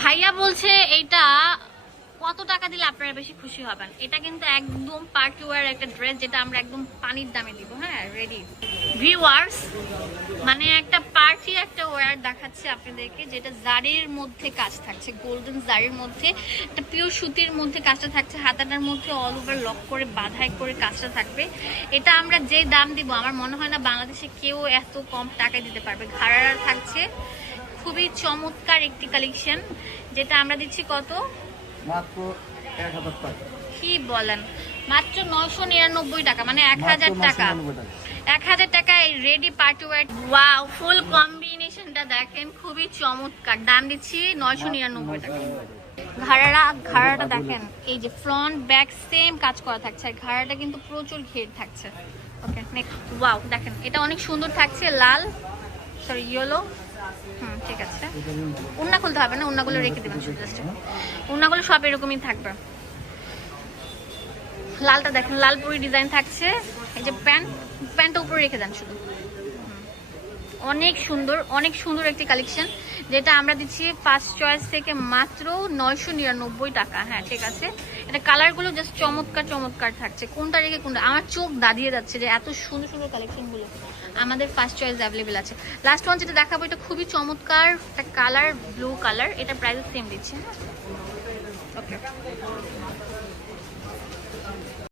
ভাইয়া বলছে এইটা কত টাকা দিলে আপনারা বেশি খুশি হবেন? এটা কিন্তু একদম পার্টি ওয়ার একটা ড্রেস যেটা আমরা একদম পানির দামে দিব হ্যাঁ? রেডি ভিউয়ার্স মানে একটা পার্টি একটা ওয়ার দেখাচ্ছে আপনাদেরকে যেটা জারির মধ্যে কাজ থাকছে গোল্ডেন জারির মধ্যে, একটা পিওর সুতির মধ্যে কাজটা থাকছে, হাতাটার মধ্যে অল ওভার লক করে, বাধাই করে কাজটা থাকবে। এটা আমরা যে দাম দিব, আমার মনে হয় না বাংলাদেশে কেউ এত কম টাকায় দিতে পারবে। ঘাড়ার থাকছে খুবই চমৎকার একটি কালেকশন যেটা আমরা দিচ্ছি কত? মাত্র এক হাজার টাকা। কি বলেন? মাত্র নয়শো নিরানব্বই টাকা মানে এক হাজার টাকা। এক হাজার টাকায় ready party wear wow full কম্বিনেশনটা দেখেন খুবই চমৎকার। দাম দিচ্ছি নয়শো নিরানব্বই টাকা। ঘাড়ারা ঘাড়াটা দেখেন এই যে ফ্রন্ট ব্যাক সেম কাজ করা থাকছে। আর ঘাড়াটা কিন্তু প্রচুর ঘের থাকছে। ওকে নেক্সট ওয়াও দেখেন এটা অনেক সুন্দর থাকছে লাল সরি ইয়েলো হুম, ঠিক আছে। উন্না খুলতে হবে না, উন্নাগুলো রেখে দেবেন শুধু জাস্ট উন্নাগুলো সব এরকমই থাকবে। লালটা দেখেন, লাল পুরি ডিজাইন থাকছে। এই যে প্যান্ট, প্যান্টটা উপরে রেখে দেন শুধু। অনেক সুন্দর অনেক সুন্দর একটি কালেকশন যেটা আমরা দিচ্ছি ফার্স্ট চয়েস থেকে মাত্র নয়শো নিরানব্বই টাকা। হ্যাঁ ঠিক আছে? এটা কালারগুলো জাস্ট চমৎকার চমৎকার থাকছে। কোনটা রেখে কোনটা আমার চোখ দাঁড়িয়ে যাচ্ছে যে এত সুন্দর সুন্দর কালেকশনগুলো আমাদের ফার্স্ট চয়েস অ্যাভেলেবেল আছে। লাস্ট ওয়ান যেটা দেখাবো, এটা খুবই চমৎকার একটা কালার ব্লু কালার এটা প্রাইস সেম দিচ্ছে হ্যাঁ? ওকে